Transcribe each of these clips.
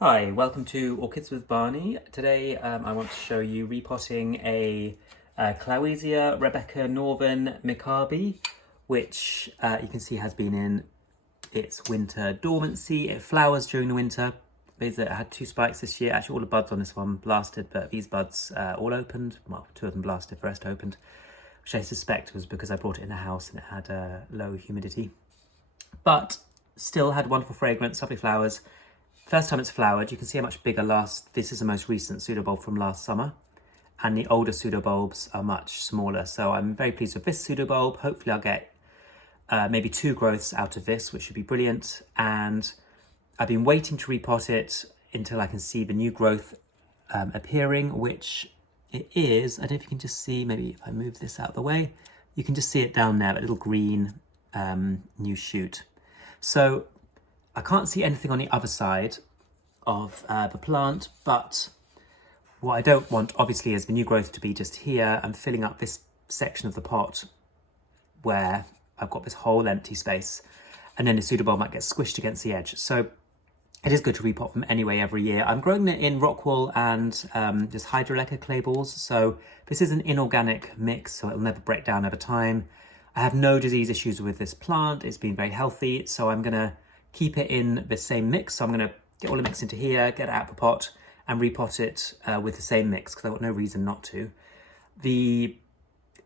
Hi, welcome to Orchids with Barney. Today I want to show you repotting a Clowesia Rebecca Northern Mikabi, which you can see has been in its winter dormancy. It flowers during the winter. It had two spikes this year. Actually, all the buds on this one blasted, but these buds all opened. Well, two of them blasted, the rest opened, which I suspect was because I brought it in the house and it had low humidity. But still had wonderful fragrance, lovely flowers. First time it's flowered, you can see how much bigger this is the most recent pseudobulb from last summer, and the older pseudobulbs are much smaller. So I'm very pleased with this pseudobulb. Hopefully I'll get maybe 2 growths out of this, which should be brilliant. And I've been waiting to repot it until I can see the new growth appearing, which it is. I don't know if you can just see, maybe if I move this out of the way, you can just see it down there, that little green new shoot. So I can't see anything on the other side of the plant, but what I don't want obviously is the new growth to be just here. I'm filling up this section of the pot where I've got this whole empty space, and then the pseudobulb might get squished against the edge. So it is good to repot them anyway every year. I'm growing it in rockwool and just hydroleca clay balls. So this is an inorganic mix, so it'll never break down over time. I have no disease issues with this plant. It's been very healthy, so I'm gonna keep it in the same mix. So I'm going to get all the mix into here, get it out of the pot and repot it with the same mix because I've got no reason not to.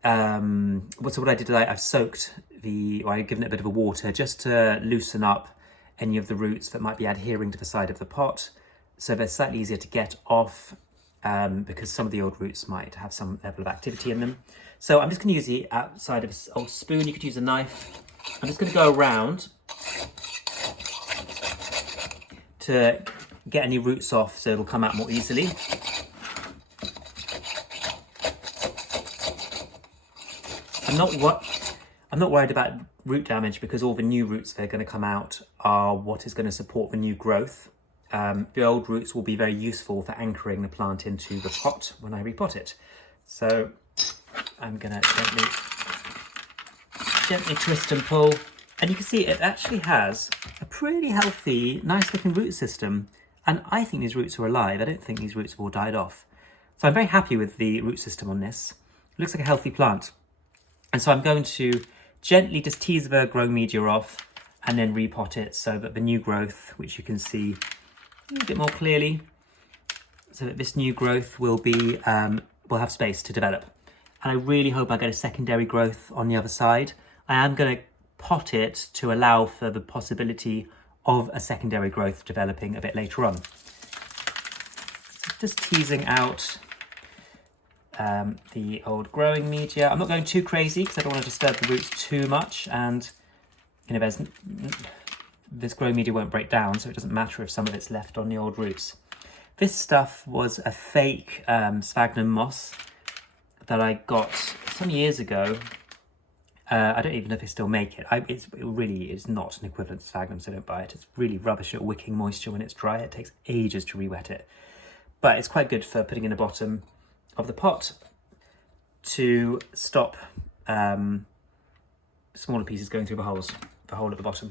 What I did is I've soaked I've given it a bit of a water just to loosen up any of the roots that might be adhering to the side of the pot. So they're slightly easier to get off because some of the old roots might have some level of activity in them. So I'm just going to use the outside of this old spoon. You could use a knife. I'm just going to go around to get any roots off so it'll come out more easily. I'm not worried about root damage because all the new roots that are going to come out are what is going to support the new growth. The old roots will be very useful for anchoring the plant into the pot when I repot it. So I'm going to gently twist and pull. And you can see it actually has a pretty healthy, nice looking root system. And I think these roots are alive. I don't think these roots have all died off. So I'm very happy with the root system on this. It looks like a healthy plant. And so I'm going to gently just tease the growing media off and then repot it so that the new growth, which you can see a little bit more clearly, so that this new growth will have space to develop. And I really hope I get a secondary growth on the other side. I am going to pot it to allow for the possibility of a secondary growth developing a bit later on. So just teasing out the old growing media. I'm not going too crazy because I don't want to disturb the roots too much, and you know, this growing media won't break down, so it doesn't matter if some of it's left on the old roots. This stuff was a fake sphagnum moss that I got some years ago. I don't even know if they still make it. It really is not an equivalent to sphagnum, so don't buy it. It's really rubbish at wicking moisture when it's dry. It takes ages to re-wet it. But it's quite good for putting in the bottom of the pot to stop smaller pieces going through the hole at the bottom.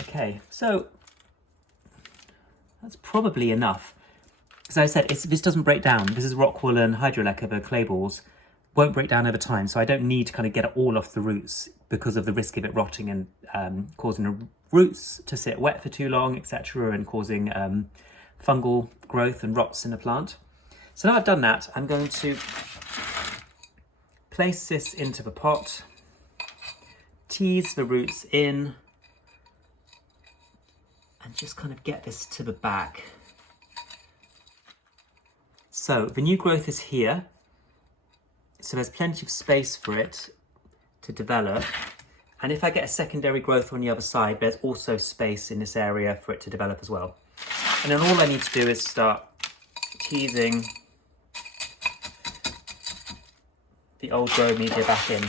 Okay, so that's probably enough. As I said, this doesn't break down. This is rockwool and hydroleca, the clay balls. Won't break down over time, so I don't need to kind of get it all off the roots because of the risk of it rotting and causing the roots to sit wet for too long, etc., and causing fungal growth and rots in the plant. So now I've done that, I'm going to place this into the pot, tease the roots in, and just kind of get this to the back. So the new growth is here. So there's plenty of space for it to develop. And if I get a secondary growth on the other side, there's also space in this area for it to develop as well. And then all I need to do is start teasing the old growing media back in.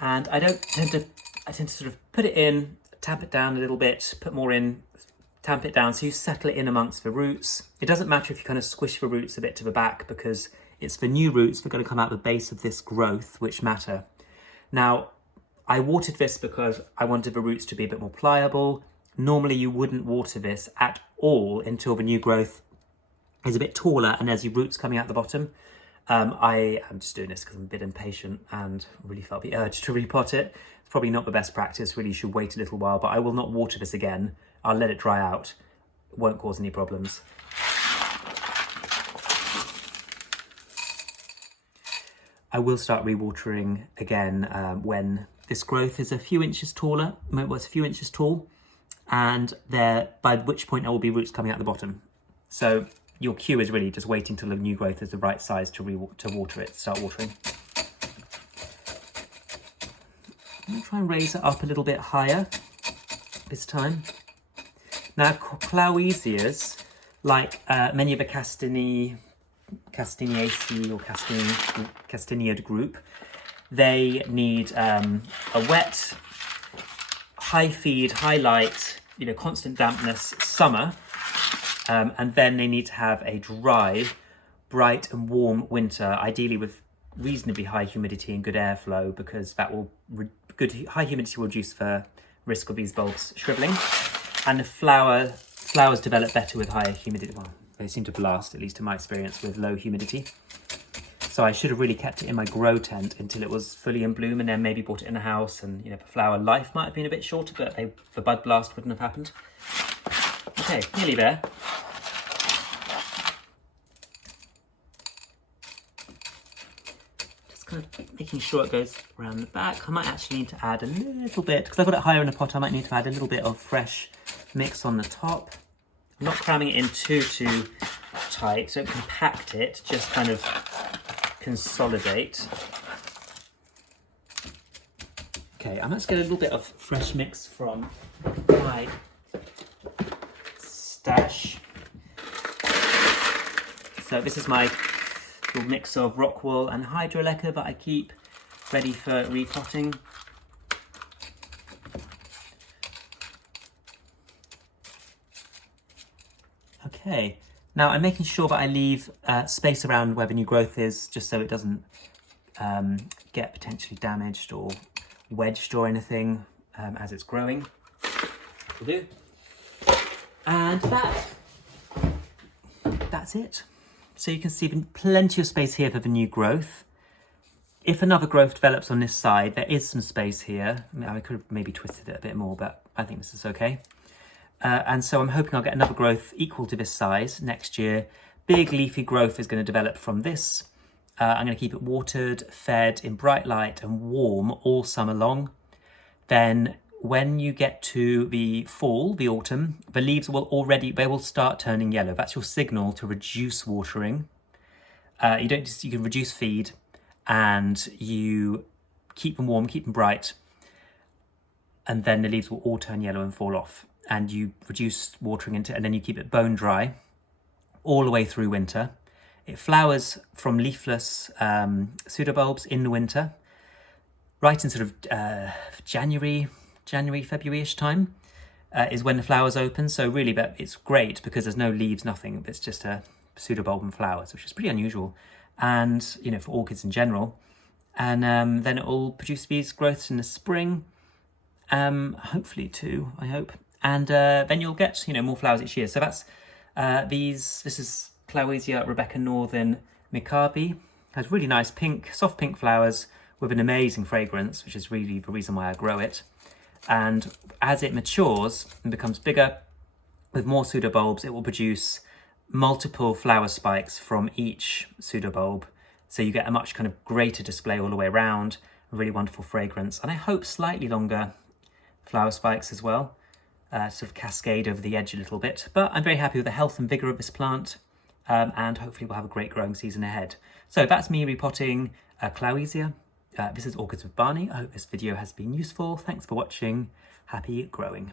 And I tend to sort of put it in, tamp it down a little bit, put more in, tamp it down, so you settle it in amongst the roots. It doesn't matter if you kind of squish the roots a bit to the back because it's the new roots that are going to come out the base of this growth which matter. Now, I watered this because I wanted the roots to be a bit more pliable Normally you wouldn't water this at all until the new growth is a bit taller and there's your roots coming out the bottom. I am just doing this because I'm a bit impatient and really felt the urge to repot it. It's probably not the best practice, really you should wait a little while, but I will not water this again. I'll let it dry out. It won't cause any problems. I will start rewatering again when this growth is a few inches taller, well, it's a few inches tall, and by which point there will be roots coming out the bottom. So your cue is really just waiting till the new growth is the right size to water it, start watering. I'm going to try and raise it up a little bit higher this time. Now, Clowezias, like many of the Castiniaceae or Castiniid group, they need a wet, high feed, high light, constant dampness summer, and then they need to have a dry, bright and warm winter, ideally with reasonably high humidity and good airflow, because that will high humidity will reduce the risk of these bulbs shriveling, and the flowers develop better with higher humidity. Well, they seem to blast, at least in my experience, with low humidity. So I should have really kept it in my grow tent until it was fully in bloom, and then maybe brought it in the house, and the flower life might have been a bit shorter, but the bud blast wouldn't have happened. Okay, nearly there. Just kind of making sure it goes around the back. I might actually need to add a little bit, because I've got it higher in the pot, I might need to add a little bit of fresh mix on the top. I'm not cramming it in too tight, so compact it, just kind of consolidate. Okay, I must get a little bit of fresh mix from my stash. So this is my little mix of rockwool and hydroleca that I keep ready for repotting. Okay, now I'm making sure that I leave space around where the new growth is, just so it doesn't get potentially damaged or wedged or anything as it's growing. Will do. And that's it. So you can see plenty of space here for the new growth. If another growth develops on this side, there is some space here. I could have maybe twisted it a bit more, but I think this is okay. And so I'm hoping I'll get another growth equal to this size next year. Big leafy growth is going to develop from this. I'm going to keep it watered, fed in bright light and warm all summer long. Then when you get to the fall, the autumn, the leaves they will start turning yellow. That's your signal to reduce watering. You can reduce feed, and you keep them warm, keep them bright, and then the leaves will all turn yellow and fall off. And you reduce watering and then you keep it bone dry all the way through winter. It flowers from leafless pseudobulbs in the winter, right in sort of January, February-ish time is when the flowers open. So really it's great because there's no leaves, nothing. It's just a pseudobulb and flowers, which is pretty unusual. And, for orchids in general. And then it will produce these growths in the spring, hopefully too, I hope. And then you'll get, more flowers each year. So that's this is Clowesia Rebecca Northern Mikabi. Has really nice soft pink flowers with an amazing fragrance, which is really the reason why I grow it. And as it matures and becomes bigger, with more pseudobulbs, it will produce multiple flower spikes from each pseudobulb. So you get a much kind of greater display all the way around, a really wonderful fragrance. And I hope slightly longer flower spikes as well. Sort of cascade over the edge a little bit, but I'm very happy with the health and vigour of this plant, and hopefully we'll have a great growing season ahead. So that's me repotting Clowesia. This is Orchids with Barney. I hope this video has been useful. Thanks for watching. Happy growing.